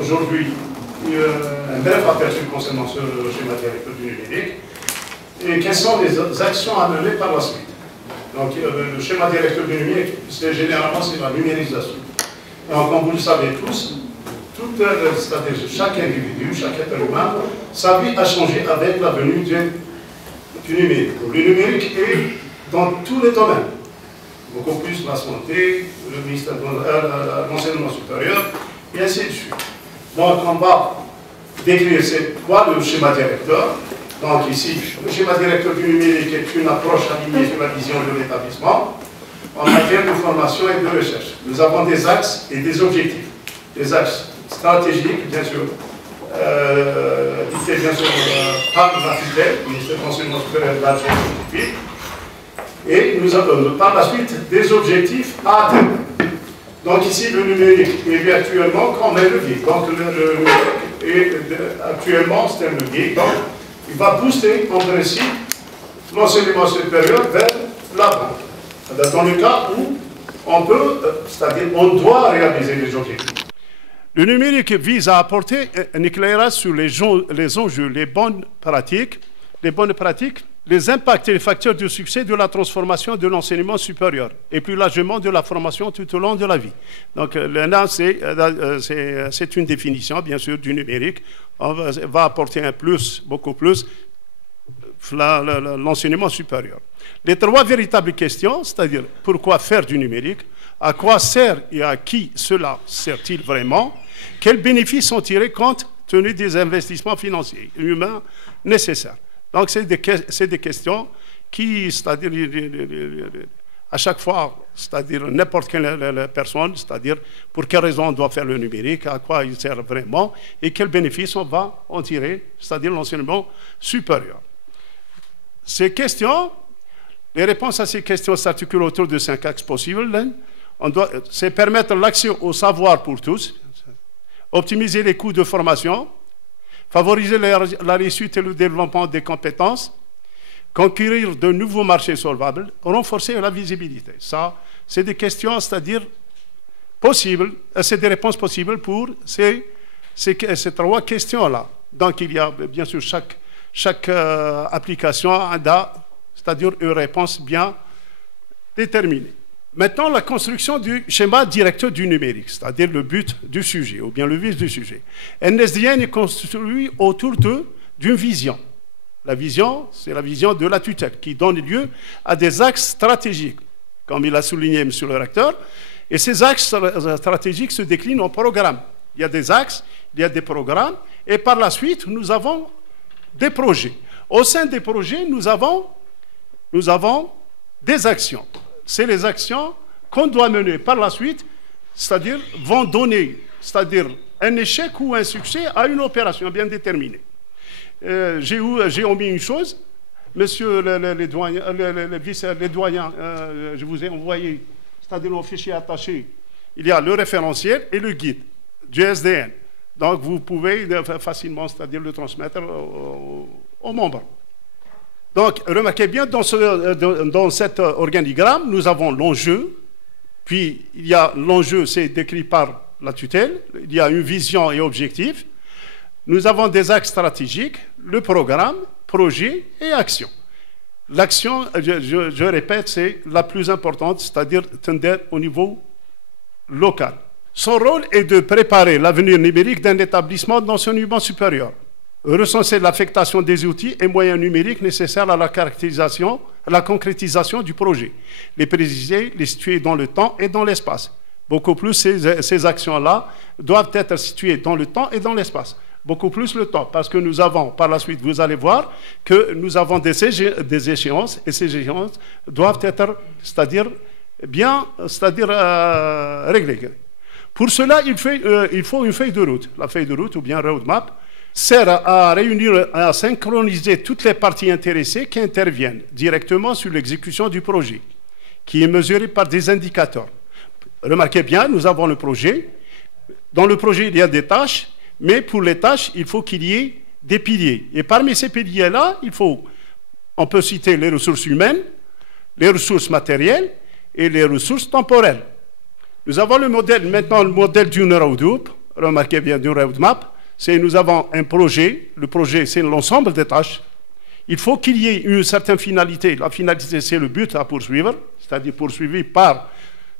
Aujourd'hui, un bref aperçu concernant ce schéma directeur du numérique et quelles sont les actions à mener par la suite. Donc, le schéma directeur du numérique, généralement, c'est la numérisation. Donc, comme vous le savez tous, c'est-à-dire chaque individu, chaque être humain, sa vie a changé avec la venue du numérique. Le numérique est dans tous les domaines, beaucoup plus la santé, le ministère de l'enseignement supérieur, et ainsi de suite. Donc, on va décrire c'est quoi le schéma directeur. Donc, ici, le schéma directeur du numérique est une approche alignée sur la vision de l'établissement en matière de formation et de recherche. Nous avons des axes et des objectifs. Des axes stratégiques, bien sûr, dictés bien sûr par la tutelle, le ministère de l'enseignement supérieur de la scientifique. Et nous avons par la suite des objectifs à atteindre. Donc ici, le numérique est vu actuellement comme un levier. Donc le numérique est actuellement, c'est un levier. Donc il va booster en principe l'enseignement supérieur vers l'avant. Dans le cas où on peut, c'est-à-dire on doit réaliser les objectifs. Le numérique vise à apporter un éclairage sur les enjeux, les bonnes pratiques, les impacts et les facteurs de succès de la transformation de l'enseignement supérieur et plus largement de la formation tout au long de la vie. Donc là, c'est une définition, bien sûr, du numérique. On va apporter un plus, beaucoup plus, l'enseignement supérieur. Les trois véritables questions, c'est-à-dire pourquoi faire du numérique, à quoi sert et à qui cela sert-il vraiment, quels bénéfices sont tirés compte tenu des investissements financiers et humains nécessaires. Donc, c'est des questions qui, c'est-à-dire, à chaque fois, c'est-à-dire n'importe quelle personne, c'est-à-dire pour quelle raison on doit faire le numérique, à quoi il sert vraiment, et quels bénéfices on va en tirer, c'est-à-dire l'enseignement supérieur. Ces questions, les réponses à ces questions s'articulent autour de 5 axes possibles. C'est permettre l'accès au savoir pour tous, optimiser les coûts de formation, favoriser la réussite et le développement des compétences, conquérir de nouveaux marchés solvables, renforcer la visibilité. Ça, c'est des questions, c'est-à-dire possibles, c'est des réponses possibles pour ces trois questions-là. Donc, il y a, bien sûr, chaque application a, c'est-à-dire une réponse bien déterminée. Maintenant, la construction du schéma directeur du numérique, c'est-à-dire le but du sujet, ou bien le vice du sujet. NSDN est construit autour d'une vision. La vision, c'est la vision de la tutelle, qui donne lieu à des axes stratégiques, comme il a souligné M. le recteur. Et ces axes stratégiques se déclinent en programmes. Il y a des axes, il y a des programmes, et par la suite, nous avons des projets. Au sein des projets, nous avons des actions. C'est les actions qu'on doit mener par la suite, c'est-à-dire vont donner, c'est-à-dire un échec ou un succès à une opération bien déterminée. J'ai omis une chose, monsieur les doyens, je vous ai envoyé, c'est-à-dire au fichier attaché, il y a le référentiel et le guide du SDN. Donc vous pouvez facilement, c'est-à-dire le transmettre aux membres. Donc, remarquez bien, dans cet organigramme, nous avons l'enjeu, puis il y a l'enjeu, c'est décrit par la tutelle, il y a une vision et objectif, nous avons des axes stratégiques, le programme, projet et action. L'action, je répète, c'est la plus importante, c'est-à-dire tendre au niveau local. Son rôle est de préparer l'avenir numérique d'un établissement d'enseignement supérieur, recenser l'affectation des outils et moyens numériques nécessaires à la caractérisation, à la concrétisation du projet, les préciser, les situer dans le temps et dans l'espace. Beaucoup plus, ces actions-là doivent être situées dans le temps et dans l'espace. Beaucoup plus le temps, parce que nous avons, par la suite, vous allez voir, que nous avons des échéances, et ces échéances doivent être, c'est-à-dire, bien, c'est-à-dire réglées. Pour cela, il faut une feuille de route. La feuille de route, ou bien roadmap, sert à réunir, à synchroniser toutes les parties intéressées qui interviennent directement sur l'exécution du projet, qui est mesuré par des indicateurs. Remarquez bien, nous avons le projet. Dans le projet, il y a des tâches, mais pour les tâches, il faut qu'il y ait des piliers. Et parmi ces piliers-là, on peut citer les ressources humaines, les ressources matérielles et les ressources temporelles. Nous avons le modèle, maintenant le modèle d'une roadmap, remarquez bien d'une roadmap, c'est nous avons un projet, le projet c'est l'ensemble des tâches. Il faut qu'il y ait une certaine finalité. La finalité c'est le but à poursuivre, c'est-à-dire poursuivi par,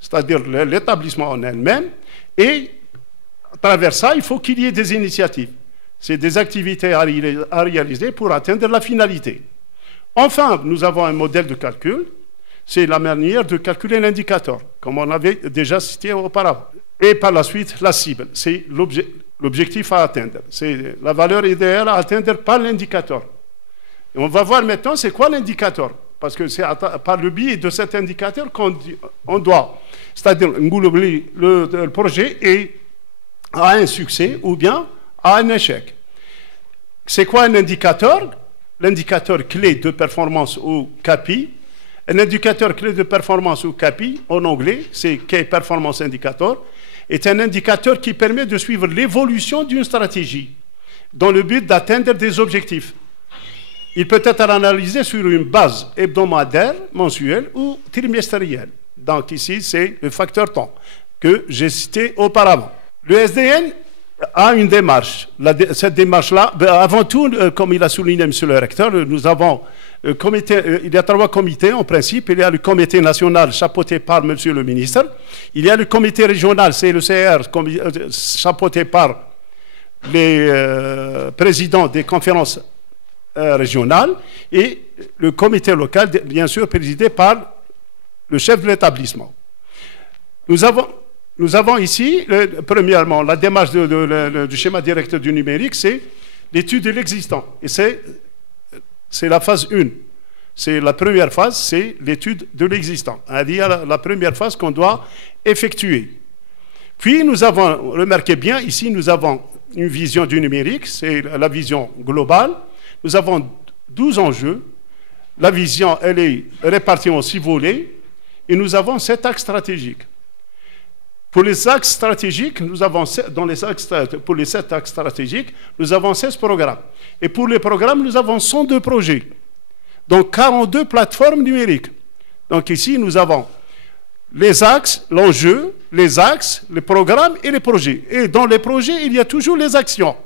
c'est-à-dire l'établissement en elle-même, et à travers ça, il faut qu'il y ait des initiatives. C'est des activités à réaliser pour atteindre la finalité. Enfin, nous avons un modèle de calcul, c'est la manière de calculer l'indicateur, comme on avait déjà cité auparavant. Et par la suite, la cible, c'est l'objectif à atteindre. C'est la valeur idéale à atteindre par l'indicateur. Et on va voir maintenant c'est quoi l'indicateur, parce que c'est par le biais de cet indicateur qu'on doit, c'est-à-dire le projet a un succès ou bien a un échec. C'est quoi un indicateur? L'indicateur clé de performance ou KPI. Un indicateur clé de performance ou KPI, en anglais, c'est Key Performance Indicator, est un indicateur qui permet de suivre l'évolution d'une stratégie dans le but d'atteindre des objectifs. Il peut être analysé sur une base hebdomadaire, mensuelle ou trimestrielle. Donc ici, c'est le facteur temps que j'ai cité auparavant. Le SDN a une démarche. Cette démarche-là, avant tout, comme il a souligné M. le recteur, nous avons il y a 3 comités en principe. Il y a le comité national chapeauté par M. le ministre. Il y a le comité régional, c'est le CR, chapeauté par les présidents des conférences régionales, et le comité local, bien sûr, présidé par le chef de l'établissement. Nous avons ici, premièrement, la démarche du schéma directeur du numérique, c'est l'étude de l'existant. Et c'est la phase 1. C'est la première phase, c'est l'étude de l'existant. C'est-à-dire la première phase qu'on doit effectuer. Puis nous avons, remarquez bien, ici nous avons une vision du numérique, c'est la vision globale. Nous avons 12 enjeux. La vision, elle est répartie en 6 volets. Et nous avons 7 axes stratégiques. Pour les axes stratégiques, pour les 7 axes stratégiques, nous avons 16 programmes. Et pour les programmes, nous avons 102 projets. Donc 42 plateformes numériques. Donc ici, nous avons les axes, l'enjeu, les axes, les programmes et les projets. Et dans les projets, il y a toujours les actions.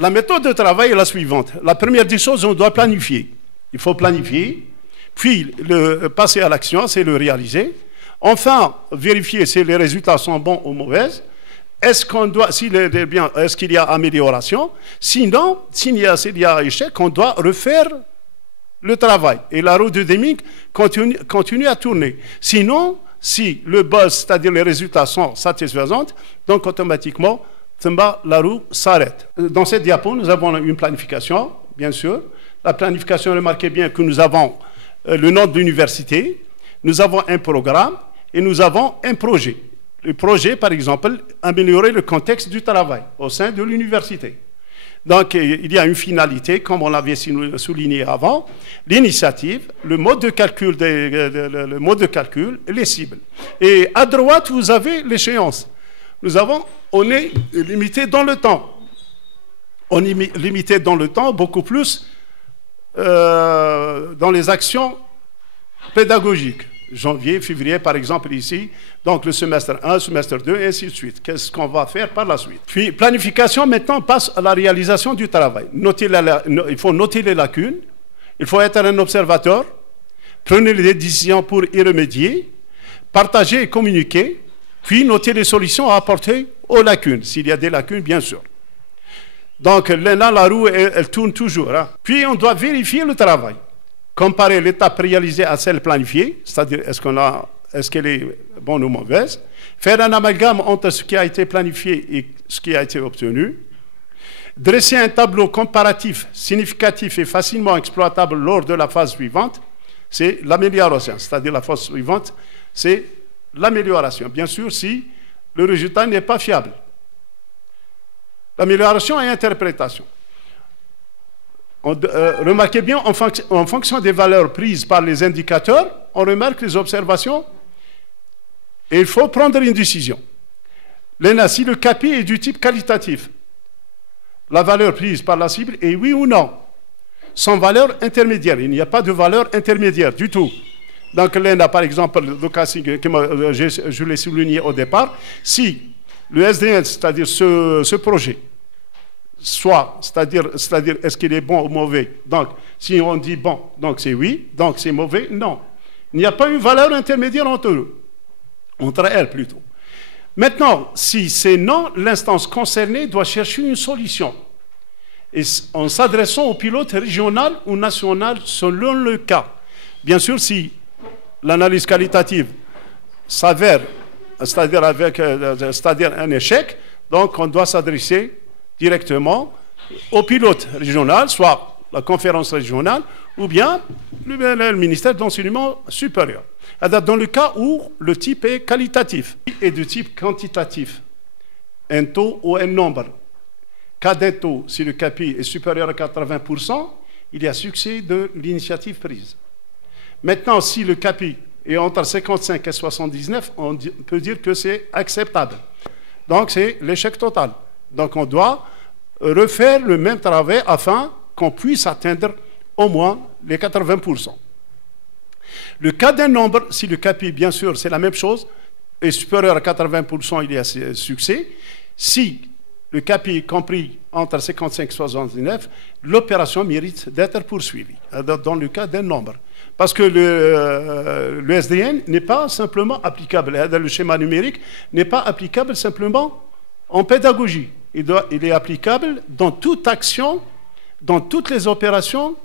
La méthode de travail est la suivante. La première des choses, on doit planifier. Il faut planifier, puis passer à l'action, c'est le réaliser. Enfin, vérifier si les résultats sont bons ou mauvais. Est-ce qu'il y a amélioration? Sinon, s'il y a échec, on doit refaire le travail. Et la roue de Deming continue à tourner. Sinon, si le buzz, c'est-à-dire les résultats sont satisfaisants, donc automatiquement, la roue s'arrête. Dans cette diapo, nous avons une planification, bien sûr. La planification, remarquez bien que nous avons le nom de l'université, nous avons un programme et nous avons un projet. Le projet, par exemple, améliorer le contexte du travail au sein de l'université. Donc, il y a une finalité, comme on l'avait souligné avant, l'initiative, le mode de calcul, les cibles. Et à droite, vous avez l'échéance. On est limité dans le temps. On est limité dans le temps, beaucoup plus dans les actions pédagogiques. Janvier, février, par exemple, ici. Donc, le semestre 1, semestre 2, et ainsi de suite. Qu'est-ce qu'on va faire par la suite? Puis, planification, maintenant, passe à la réalisation du travail. Il faut noter les lacunes. Il faut être un observateur. Prenez les décisions pour y remédier. Partager et communiquer. Puis, noter les solutions à apporter aux lacunes, s'il y a des lacunes, bien sûr. Donc, là, la roue, elle tourne toujours. Hein. Puis, on doit vérifier le travail. Comparer l'étape réalisée à celle planifiée, c'est-à-dire est-ce qu'elle est bonne ou mauvaise. Faire un amalgame entre ce qui a été planifié et ce qui a été obtenu. Dresser un tableau comparatif, significatif et facilement exploitable lors de la phase suivante, c'est l'amélioration. C'est-à-dire la phase suivante, c'est l'amélioration. Bien sûr, si le résultat n'est pas fiable. L'amélioration et interprétation. Remarquez bien, en fonction des valeurs prises par les indicateurs, on remarque les observations et il faut prendre une décision. Si le KPI est du type qualitatif, la valeur prise par la cible est oui ou non, sans valeur intermédiaire. Il n'y a pas de valeur intermédiaire du tout. Donc l'Inde a par exemple le cas que je l'ai souligné au départ. Si le SDN, c'est-à-dire ce projet, c'est-à-dire est-ce qu'il est bon ou mauvais? Donc si on dit bon, donc c'est oui, donc c'est mauvais, non. Il n'y a pas une valeur intermédiaire entre eux, entre elles plutôt. Maintenant, si c'est non, l'instance concernée doit chercher une solution. Et en s'adressant au pilote régional ou national selon le cas. Bien sûr, si l'analyse qualitative s'avère, c'est-à-dire un échec, donc on doit s'adresser directement au pilote régional, soit la conférence régionale, ou bien le ministère de l'enseignement supérieur. Dans le cas où le type est qualitatif et de type quantitatif, un taux ou un nombre. Cas d'un taux, si le CAPI est supérieur à 80%, il y a succès de l'initiative prise. Maintenant, si le CAPI est entre 55 et 79, on peut dire que c'est acceptable. Donc, c'est l'échec total. Donc, on doit refaire le même travail afin qu'on puisse atteindre au moins les 80%. Le cas d'un nombre, si le CAPI, bien sûr, c'est la même chose, est supérieur à 80%, il y a succès. Si le CAPI est compris entre 55 et 79, l'opération mérite d'être poursuivie, dans le cas d'un nombre. Parce que le SDN n'est pas simplement applicable, le schéma numérique n'est pas applicable simplement en pédagogie. Il est applicable dans toute action, dans toutes les opérations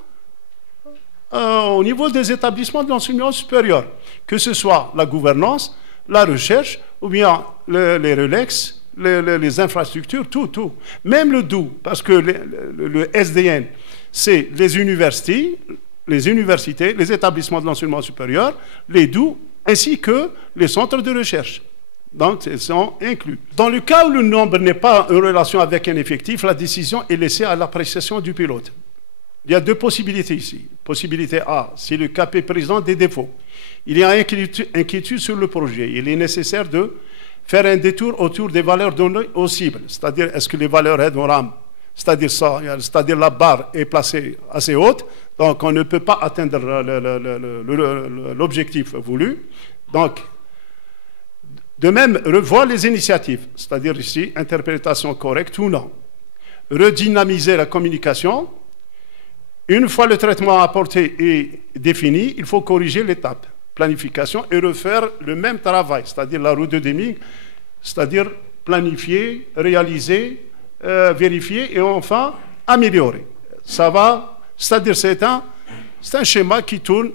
au niveau des établissements de l'enseignement supérieur, que ce soit la gouvernance, la recherche, ou bien les RELEX, les infrastructures, tout. Même le DOU, parce que le SDN, c'est les universités, les établissements de l'enseignement supérieur, les DOU, ainsi que les centres de recherche. Donc, ils sont inclus. Dans le cas où le nombre n'est pas en relation avec un effectif, la décision est laissée à l'appréciation du pilote. Il y a deux possibilités ici. Possibilité A, si le CAP présente des défauts, il y a inquiétude sur le projet, il est nécessaire de faire un détour autour des valeurs données aux cibles, c'est-à-dire est-ce que les valeurs aident au RAM, c'est-à-dire la barre est placée assez haute, donc on ne peut pas atteindre l'objectif voulu. Donc, de même, revoir les initiatives, c'est-à-dire ici, interprétation correcte ou non. Redynamiser la communication. Une fois le traitement apporté est défini, il faut corriger l'étape, planification, et refaire le même travail, c'est-à-dire la route de Deming, c'est-à-dire planifier, réaliser, vérifier et enfin améliorer. Ça va, c'est-à-dire c'est un schéma qui tourne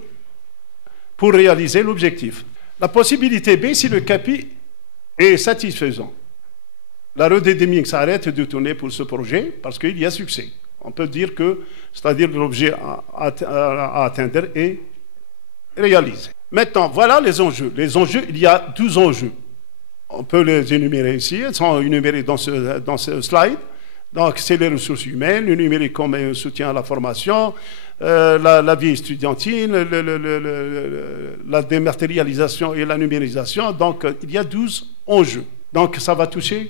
pour réaliser l'objectif. La possibilité B, si le CAPI est satisfaisant. La route de Deming s'arrête de tourner pour ce projet parce qu'il y a succès. On peut dire que, c'est-à-dire l'objet à atteindre est réalisé. Maintenant, voilà les enjeux. Les enjeux, il y a 12 enjeux. On peut les énumérer ici, ils sont énumérés dans ce slide. Donc, c'est les ressources humaines, le numérique comme un soutien à la formation, la vie estudiantine, la dématérialisation et la numérisation. Donc, il y a 12 enjeux. Donc, ça va toucher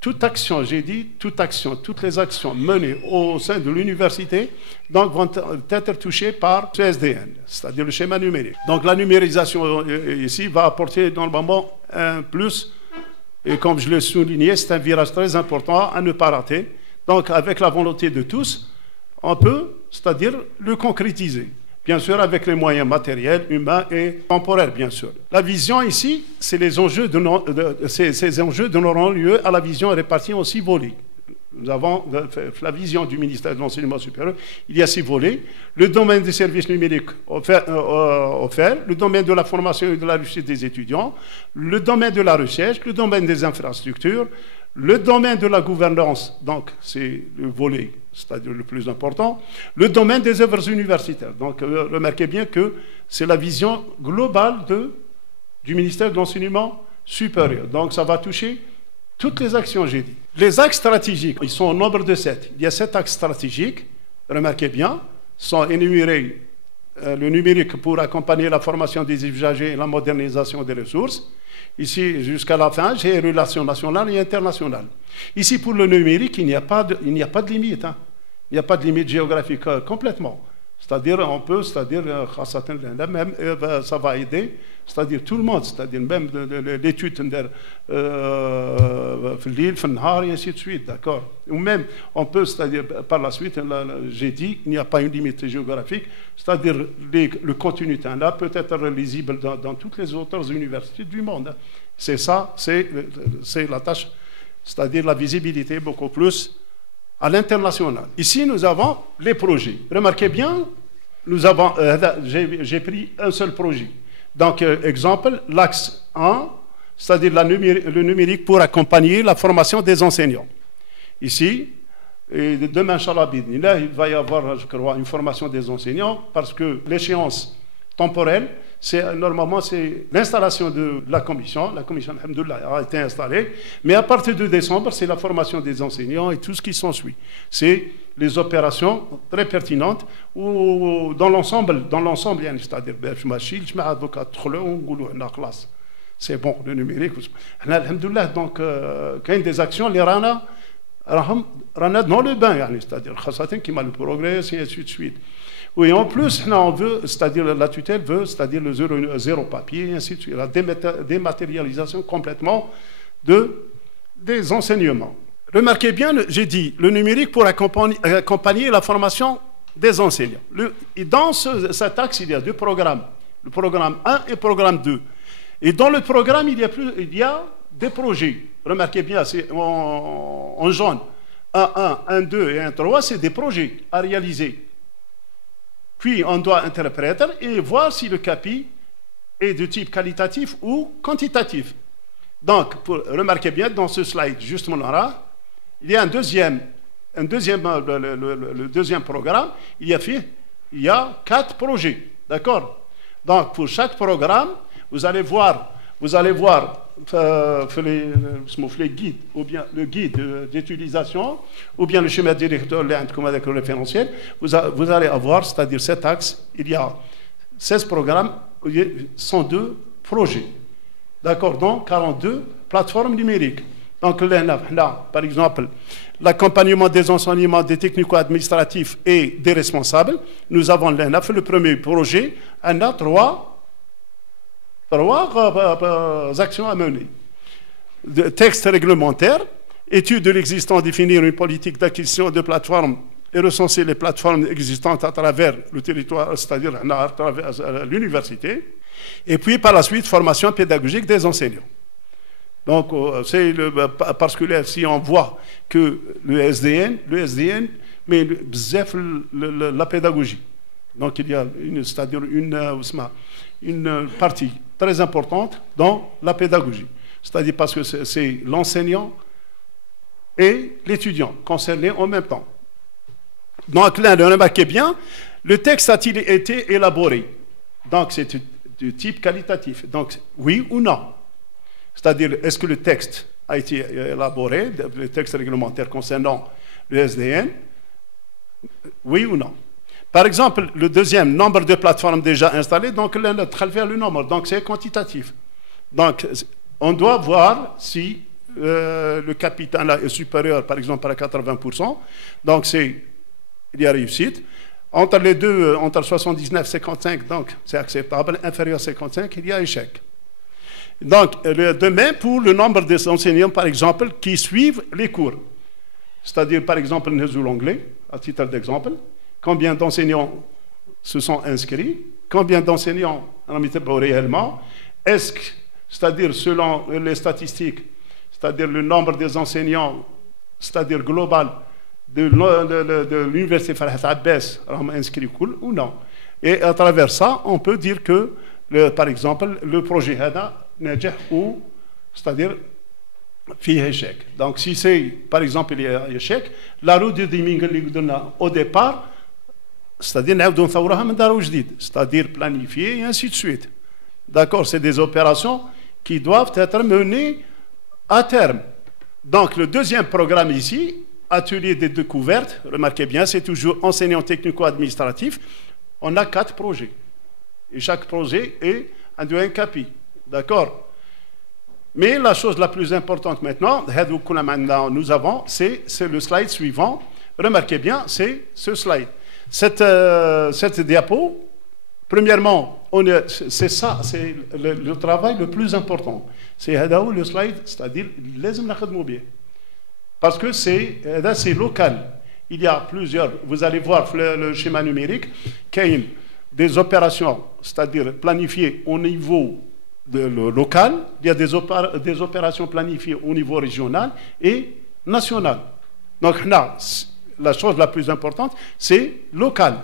toute action, j'ai dit, toute action, toutes les actions menées au sein de l'université donc, vont être touchées par ce SDN, c'est-à-dire le schéma numérique. Donc la numérisation ici va apporter normalement un plus, et comme je l'ai souligné, c'est un virage très important à ne pas rater. Donc avec la volonté de tous, on peut, c'est-à-dire le concrétiser. Bien sûr, avec les moyens matériels, humains et temporaires, bien sûr. La vision ici, c'est les enjeux ces enjeux donneront lieu à la vision répartie en 6 volets. Nous avons la vision du ministère de l'Enseignement supérieur. Il y a 6 volets. Le domaine des services numériques offerts, le domaine de la formation et de la réussite des étudiants, le domaine de la recherche, le domaine des infrastructures, le domaine de la gouvernance, donc c'est le volet, c'est-à-dire le plus important, le domaine des œuvres universitaires. Donc remarquez bien que c'est la vision globale du ministère de l'Enseignement supérieur. Donc ça va toucher toutes les actions, j'ai dit. Les axes stratégiques, ils sont au nombre de 7. Il y a 7 axes stratégiques, remarquez bien, sont énumérés le numérique pour accompagner la formation des usagers et la modernisation des ressources. Ici, jusqu'à la fin, j'ai relations nationales et internationales. Ici, pour le numérique, il n'y a pas de limite. Hein. Il n'y a pas de limite géographique complètement. C'est-à-dire, on peut, c'est-à-dire, même, ça va aider, c'est-à-dire tout le monde, c'est-à-dire même l'étude l'île, et ainsi de suite, d'accord. Ou même, on peut, c'est-à-dire, par la suite, j'ai dit, il n'y a pas une limite géographique, c'est-à-dire, le contenu là peut être lisible dans toutes les autres universités du monde. C'est ça, c'est la tâche, c'est-à-dire la visibilité beaucoup plus à l'international. Ici, nous avons les projets. Remarquez bien, j'ai pris un seul projet. Donc, exemple, l'axe 1, c'est-à-dire le numérique pour accompagner la formation des enseignants. Ici, et demain, Inch'Allah, il va y avoir, je crois, une formation des enseignants parce que l'échéance temporelle, normalement, c'est l'installation de la commission. La commission, alhamdoulilah, a été installée. Mais à partir de décembre, c'est la formation des enseignants et tout ce qui s'ensuit. C'est les opérations très pertinentes où, dans l'ensemble, c'est-à-dire, c'est bon, le numérique. Alhamdoulilah, donc, quand il y a des actions, les rana dans le bain, c'est-à-dire, qui m'a le progrès, et ainsi de suite. Oui, en plus, on veut, c'est-à-dire la tutelle veut, c'est-à-dire le zéro papier, et ainsi de suite, la dématérialisation complètement des enseignements. Remarquez bien, j'ai dit, le numérique pour accompagner la formation des enseignants. Et dans cet axe, il y a deux programmes, le programme 1 et le programme 2. Et dans le programme, il y a des projets. Remarquez bien, c'est en jaune, 1, 1, 2 et 1, 3, c'est des projets à réaliser. Puis, on doit interpréter et voir si le CAPI est de type qualitatif ou quantitatif. Donc, remarquez bien, dans ce slide, justement là, il y a le deuxième programme, il y a 4 projets, d'accord? Donc, pour chaque programme, vous allez voir les guides, ou bien le guide d'utilisation, ou bien le schéma directeur, avec le référentiel, vous allez avoir, c'est-à-dire cet axe, il y a 16 programmes, 102 projets. D'accord, donc 42 plateformes numériques. Donc là, par exemple, l'accompagnement des enseignements des technico-administratifs et des responsables, nous avons le premier projet, on a 3 actions à mener. Texte réglementaire, étude de l'existant, définir une politique d'acquisition de plateformes et recenser les plateformes existantes à travers le territoire, c'est-à-dire à travers l'université. Et puis, par la suite, formation pédagogique des enseignants. Donc, c'est parce que si on voit que le SDN met la pédagogie. Donc, il y a c'est-à-dire une partie très importante dans la pédagogie. C'est-à-dire parce que c'est l'enseignant et l'étudiant concernés en même temps. Donc là, remarquez bien, le texte a-t-il été élaboré? Donc c'est du type qualitatif. Donc oui ou non? C'est-à-dire, est-ce que le texte a été élaboré, le texte réglementaire concernant le SDN? Oui ou non? Par exemple, le deuxième, nombre de plateformes déjà installées, donc là, on va faire le nombre, donc c'est quantitatif. Donc, on doit voir si le capital est supérieur, par exemple, à 80%, donc il y a réussite. Entre les deux, entre 79 et 55, donc c'est acceptable, inférieur à 55, il y a échec. Donc, de même pour le nombre des enseignants, par exemple, qui suivent les cours. C'est-à-dire, par exemple, l'anglais, à titre d'exemple, combien d'enseignants se sont inscrits, combien d'enseignants en réellement, c'est-à-dire selon les statistiques, c'est-à-dire le nombre des enseignants, c'est-à-dire global de l'université Farhat Abbas inscrits ou non. Et à travers ça, on peut dire que, par exemple, le projet HADA najah ou, c'est-à-dire, fait échec. Donc, si c'est, par exemple, il y a échec, la route de Diming au départ, c'est-à-dire planifier et ainsi de suite. D'accord, c'est des opérations qui doivent être menées à terme. Donc, le deuxième programme ici, atelier de découverte, remarquez bien, c'est toujours enseignant technico-administratif. On a 4 projets. Et chaque projet est un CAPI. D'accord? Mais la chose la plus importante maintenant, nous avons, c'est le slide suivant. Remarquez bien, c'est ce slide. Cette diapo, premièrement, c'est ça, c'est le travail le plus important. C'est le slide, c'est-à-dire les parce que c'est local. Il y a plusieurs, vous allez voir le schéma numérique, qu'il y a des opérations, c'est-à-dire planifiées au niveau local, il y a des opérations planifiées au niveau régional et national. Donc là, la chose la plus importante, c'est local.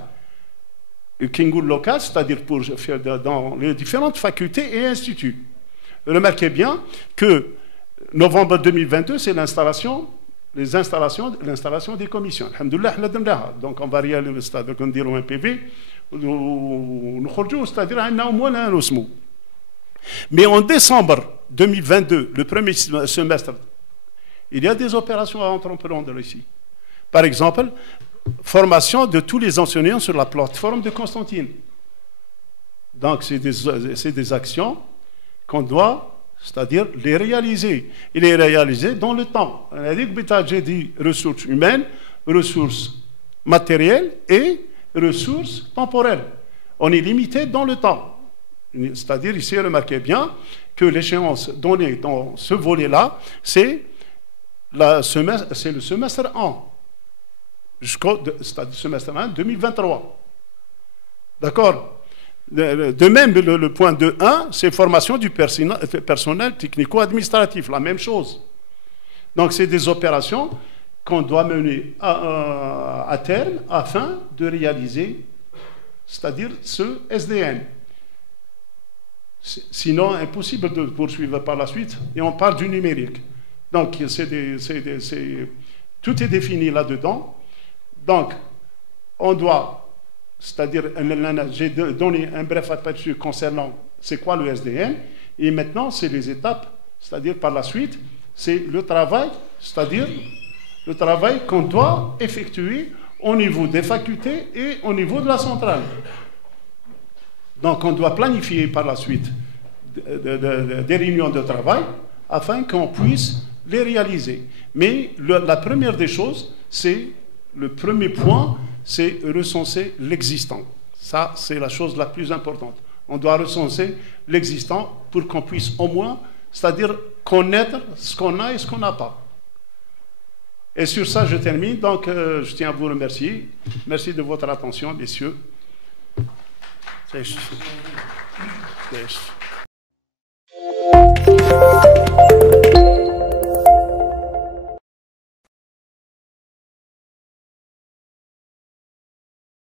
Le Kingoul local, c'est-à-dire pour faire dans les différentes facultés et instituts. Remarquez bien que novembre 2022, c'est l'installation des commissions. Alhamdoulilah, donc on va réaliser, c'est-à-dire qu'on dit un PV, c'est-à-dire qu'on a au moins un osmo. Mais en décembre 2022, le premier semestre, il y a des opérations à entreprendre ici. Par exemple, formation de tous les enseignants sur la plateforme de Constantine. Donc, c'est des actions qu'on doit, c'est-à-dire les réaliser. Et les réaliser dans le temps. On a dit que j'ai dit ressources humaines, ressources matérielles et ressources temporelles. On est limité dans le temps. C'est-à-dire, ici, remarquez bien que l'échéance donnée dans ce volet-là, c'est le semestre 1. Jusqu'au semestre 1 2023. D'accord? De même, le point 2.1, c'est formation du personnel technico-administratif, la même chose. Donc, c'est des opérations qu'on doit mener à terme afin de réaliser, c'est-à-dire ce SDN. Sinon, impossible de poursuivre par la suite. Et on parle du numérique. Donc, tout est défini là-dedans. Donc, on doit, c'est-à-dire, j'ai donné un bref aperçu concernant c'est quoi le SDN, et maintenant, c'est les étapes, c'est-à-dire par la suite, c'est le travail, c'est-à-dire le travail qu'on doit effectuer au niveau des facultés et au niveau de la centrale. Donc, on doit planifier par la suite des réunions de travail afin qu'on puisse les réaliser. Mais la première des choses, c'est le premier point, c'est recenser l'existant. Ça, c'est la chose la plus importante. On doit recenser l'existant pour qu'on puisse au moins, c'est-à-dire connaître ce qu'on a et ce qu'on n'a pas. Et sur ça, je termine. Donc, je tiens à vous remercier. Merci de votre attention, messieurs. C'est